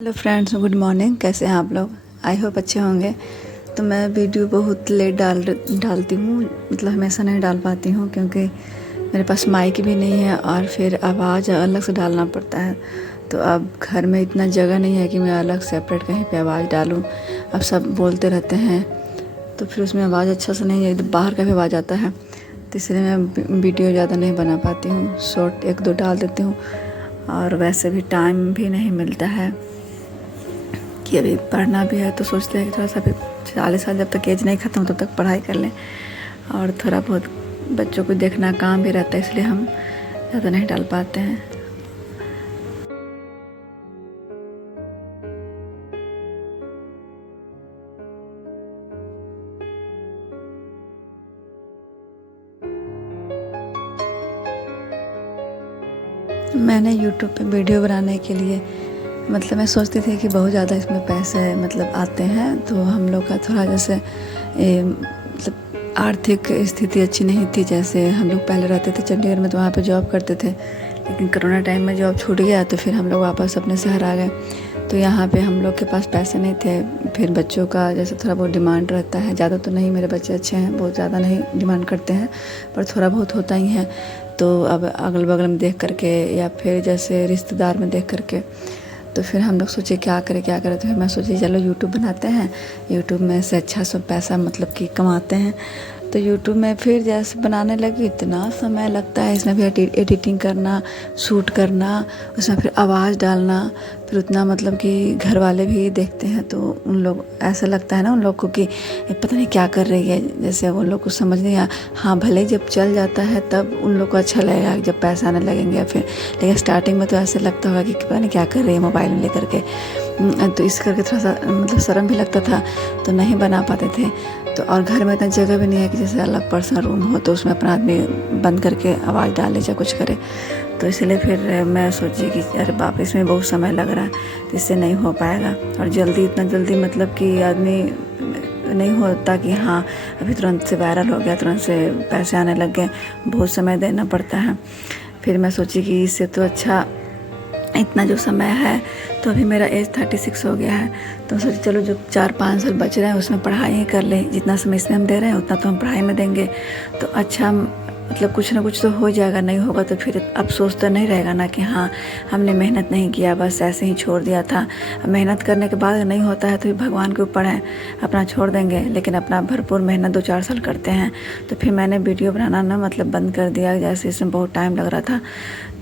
Hello friends, good morning. कैसे हैं आप लोग? आई होप अच्छे होंगे। तो मैं वीडियो बहुत लेट डालती हूँ, मतलब हमेशा नहीं डाल पाती हूँ क्योंकि मेरे पास माइक भी नहीं है और फिर आवाज़ अलग से डालना पड़ता है। तो अब घर में इतना जगह नहीं है कि मैं अलग सेपरेट कहीं पे आवाज़ डालूँ। अब सब बोलते रहते हैं तो फिर उसमें आवाज़ अच्छा से नहीं है, तो बाहर का भी आवाज़ आता है। तो इसलिए मैं वीडियो ज़्यादा नहीं बना पाती हूँ, शॉर्ट एक दो डाल देती हूँ। और वैसे भी टाइम भी नहीं मिलता है कि अभी पढ़ना भी है, तो सोचते हैं कि थोड़ा सा अभी 40 साल जब तक एज नहीं ख़त्म तब तक पढ़ाई कर लें, और थोड़ा बहुत बच्चों को देखना काम भी रहता है, इसलिए हम ज़्यादा नहीं डाल पाते हैं। मैंने यूट्यूब पे वीडियो बनाने के लिए मतलब मैं सोचती थी कि बहुत ज़्यादा इसमें पैसे मतलब आते हैं, तो हम लोग का थोड़ा जैसे मतलब आर्थिक स्थिति अच्छी नहीं थी। जैसे हम लोग पहले रहते थे चंडीगढ़ में, तो वहाँ पे जॉब करते थे, लेकिन कोरोना टाइम में जॉब छूट गया तो फिर हम लोग वापस अपने शहर आ गए। तो यहाँ पे हम लोग के पास पैसे नहीं थे। फिर बच्चों का जैसे थोड़ा बहुत डिमांड रहता है, ज़्यादा तो नहीं, मेरे बच्चे अच्छे हैं, बहुत ज़्यादा नहीं डिमांड करते हैं, पर थोड़ा बहुत होता ही है। तो अब अगल बगल में देख करके या फिर जैसे रिश्तेदार में देख करके, तो फिर हम लोग सोचे क्या करें क्या करें। तो फिर मैं सोची चलो यूट्यूब बनाते हैं, यूट्यूब में से अच्छा सब पैसा मतलब कि कमाते हैं। तो यूट्यूब में फिर जैसे बनाने लगी, इतना समय लगता है इसमें भी एडिटिंग करना, शूट करना, उसमें फिर आवाज़ डालना, फिर उतना मतलब कि घर वाले भी देखते हैं तो उन लोग ऐसा लगता है ना उन लोग को कि ये पता नहीं क्या कर रही है, जैसे उन लोग को समझ नहीं आया। हाँ, भले जब चल जाता है तब उन लोग को अच्छा लगेगा जब पैसा आने लगेंगे फिर, लेकिन स्टार्टिंग में तो ऐसे लगता होगा कि पता नहीं क्या कर रही है मोबाइल में लेकर के। तो इस करके थोड़ा सा मतलब शर्म भी लगता था, तो नहीं बना पाते थे। तो और घर में इतना जगह भी नहीं है कि जैसे अलग पर्सनल रूम हो तो उसमें अपना आदमी बंद करके आवाज़ डाले या कुछ करे। तो इसलिए फिर मैं सोची कि अरे बाप, इसमें बहुत समय लग रहा है, तो इससे नहीं हो पाएगा। और जल्दी इतना जल्दी मतलब कि आदमी नहीं होता कि हाँ अभी तुरंत से वायरल हो गया, तुरंत से पैसे आने लग गए, बहुत समय देना पड़ता है। फिर मैं सोची कि इससे तो अच्छा इतना जो समय है, तो अभी मेरा एज 36 हो गया है, तो सोचे चलो जो 4-5 साल बच रहे हैं उसमें पढ़ाई ही कर लें। जितना समय इसमें हम दे रहे हैं उतना तो हम पढ़ाई में देंगे, तो अच्छा मतलब कुछ ना कुछ तो हो जाएगा। नहीं होगा तो फिर अफसोस तो नहीं रहेगा ना कि हाँ हमने मेहनत नहीं किया, बस ऐसे ही छोड़ दिया था। मेहनत करने के बाद नहीं होता है तो भगवान के ऊपर है, अपना छोड़ देंगे, लेकिन अपना भरपूर मेहनत 2-4 साल करते हैं। तो फिर मैंने वीडियो बनाना ना मतलब बंद कर दिया, जैसे इसमें बहुत टाइम लग रहा था।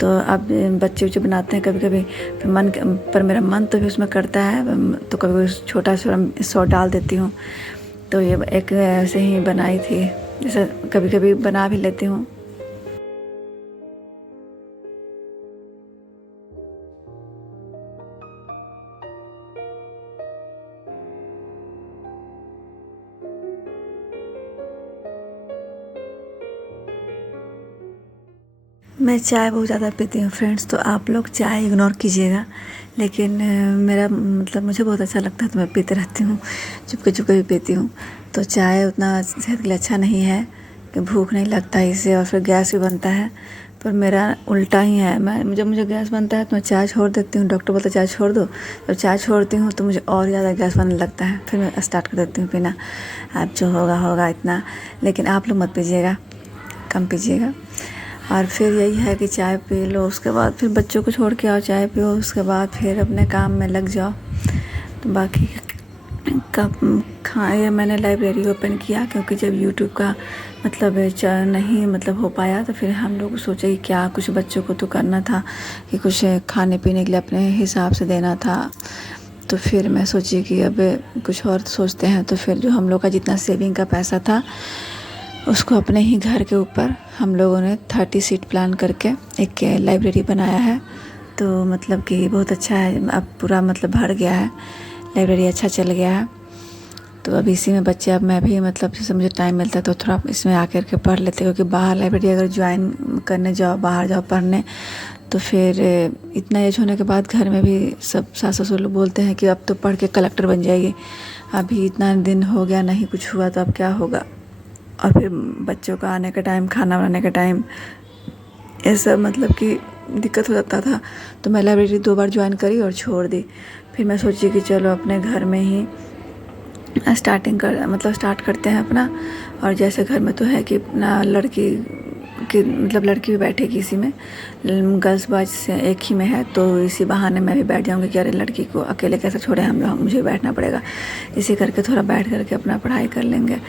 तो अब बच्चे उच्चे बनाते हैं कभी कभी, फिर मन पर मेरा मन तो भी उसमें करता है, तो कभी छोटा शॉर्ट डाल देती हूँ। तो ये एक ऐसे ही बनाई थी, जैसे कभी कभी बना भी लेती हूँ। मैं चाय बहुत ज़्यादा पीती हूँ फ्रेंड्स, तो आप लोग चाय इग्नोर कीजिएगा, लेकिन मेरा मतलब मुझे बहुत अच्छा लगता है तो मैं पीते रहती हूँ, चुपके चुपके भी पीती हूँ। तो चाय उतना सेहत के लिए अच्छा नहीं है कि भूख नहीं लगता इससे, और फिर गैस भी बनता है। पर मेरा उल्टा ही है, मैं जब मुझे गैस बनता है तो मैं चाय छोड़ देती हूँ। डॉक्टर बोलता है चाय छोड़ दो, जब चाय छोड़ती हूँ तो मुझे और ज़्यादा गैस बनने लगता है, फिर मैं स्टार्ट कर देती हूँ पीना। अब जो होगा होगा इतना, लेकिन आप लोग मत पीजिएगा, कम पीजिएगा। और फिर यही है कि चाय पी लो, उसके बाद फिर बच्चों को छोड़ के आओ, चाय पियो, उसके बाद फिर अपने काम में लग जाओ। तो बाकी कब खाए, मैंने लाइब्रेरी ओपन किया क्योंकि जब यूट्यूब का मतलब नहीं मतलब हो पाया, तो फिर हम लोग सोचे कि क्या कुछ बच्चों को तो करना था, कि कुछ खाने पीने के लिए अपने हिसाब से देना था। तो फिर मैं सोची कि अब कुछ और सोचते हैं। तो फिर जो हम लोग का जितना सेविंग का पैसा था उसको अपने ही घर के ऊपर हम लोगों ने 30 सीट प्लान करके एक लाइब्रेरी बनाया है। तो मतलब कि बहुत अच्छा है, अब पूरा मतलब भर गया है, लाइब्रेरी अच्छा चल गया है। तो अब इसी में बच्चे, अब मैं भी मतलब जैसे मुझे टाइम मिलता है तो थोड़ा इसमें आकर के पढ़ लेते, क्योंकि बाहर लाइब्रेरी अगर ज्वाइन करने जाओ, बाहर जाओ पढ़ने, तो फिर इतना एज होने के बाद घर में भी सब सास ससुर लोग बोलते हैं कि अब तो पढ़ के कलेक्टर बन जाएगी, अभी इतना दिन हो गया नहीं कुछ हुआ तो अब क्या होगा। और फिर बच्चों का आने का टाइम, खाना बनाने का टाइम, ये सब मतलब कि दिक्कत हो जाता था, तो मैं लाइब्रेरी 2 बार ज्वाइन करी और छोड़ दी। फिर मैं सोची कि चलो अपने घर में ही स्टार्ट करते हैं अपना। और जैसे घर में तो है कि ना लड़की कि मतलब लड़की भी बैठेगी इसी में, गर्ल्स बॉयज़ से एक ही में है, तो इसी बहाने मैं भी बैठ जाऊँगी कि अरे लड़की को अकेले कैसे छोड़े हम लोग, मुझे बैठना पड़ेगा। इसी करके थोड़ा बैठ करके अपना पढ़ाई कर लेंगे।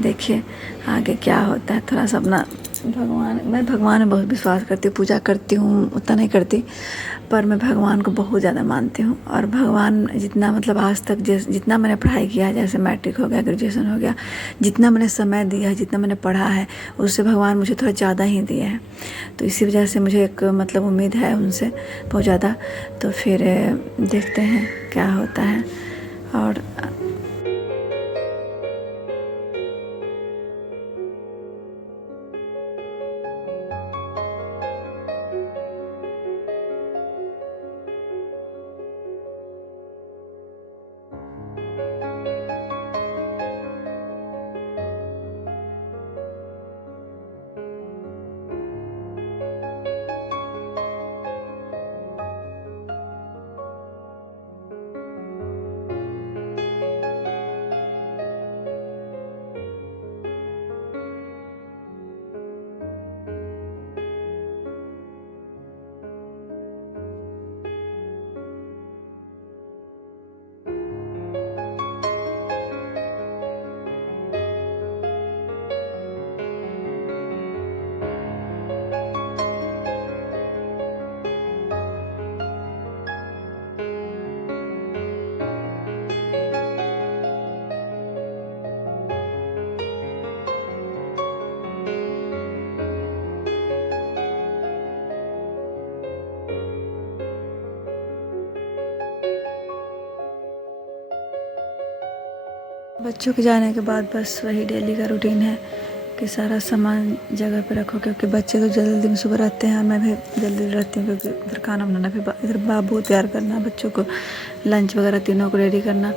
देखिए आगे क्या होता है। थोड़ा सा अपना मैं भगवान में बहुत विश्वास करती हूँ, पूजा करती हूँ, उतना नहीं करती, पर मैं भगवान को बहुत ज़्यादा मानती हूँ। और भगवान जितना मतलब आज तक जितना मैंने पढ़ाई किया है, जैसे मैट्रिक हो गया, ग्रेजुएशन हो गया, जितना मैंने समय दिया है, जितना मैंने पढ़ा है, उससे भगवान मुझे थोड़ा ज़्यादा ही दिया है। तो इसी वजह से मुझे एक मतलब उम्मीद है उनसे बहुत ज़्यादा। तो फिर देखते हैं क्या होता है। और बच्चों के जाने के बाद बस वही डेली का रूटीन है कि सारा सामान जगह पे रखो, क्योंकि बच्चे तो जल्दी जल्दी में सुबह रहते हैं और मैं भी जल्दी रहती हूँ, क्योंकि इधर खाना बनाना, फिर इधर बाबू तैयार करना, बच्चों को लंच वगैरह तीनों को रेडी करना।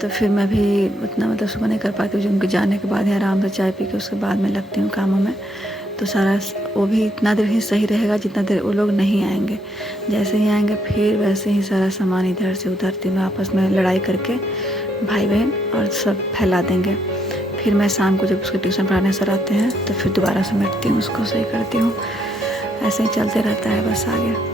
तो फिर मैं भी उतना मतलब सुबह नहीं कर पाती हूँ। उनके जाने के बाद ही आराम से चाय पी के उसके बाद मैं लगती हूँ कामों में। तो सारा वो भी इतना देर ही सही रहेगा जितना देर वो लोग नहीं आएंगे। जैसे ही आएंगे फिर वैसे ही सारा सामान इधर से उधर तीनों आपस में लड़ाई करके भाई बहन और सब फैला देंगे। फिर मैं शाम को जब उसके ट्यूशन पढ़ाने सर आते हैं तो फिर दोबारा समेटती हूँ, उसको सही करती हूँ। ऐसे ही चलते रहता है बस आगे।